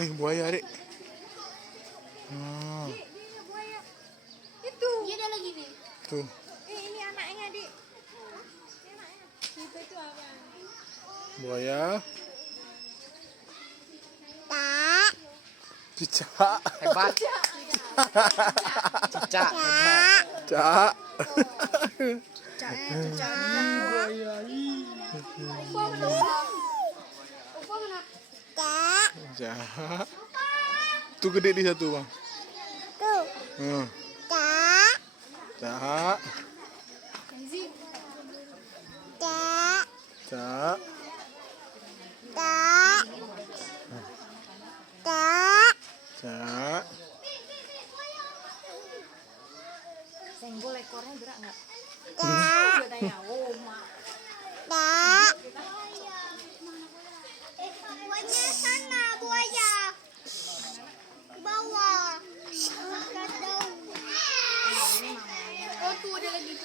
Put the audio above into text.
Nih buaya, Adik. Oh, Dia buaya. Itu. Dia ada lagi nih. tuh. Ini anaknya, Dik. Ini anaknya. Itu apa? Buaya. Tak. Cicak. Hebat. Cicak. Hebat. Cak. Upa mana? Upa mana? Tak. Cak. Tuh gede di satu, Bang. Tuh. Tak. Cak. Kenzi. Tak. Cak. Tak. Tak. Cak. Senggol ekornya gerak nggak? Tak. Gue tanya, oh mak. Tak. Buaya sana, buaya. Bawah. Angkat daun. Oh tuh ada lagi.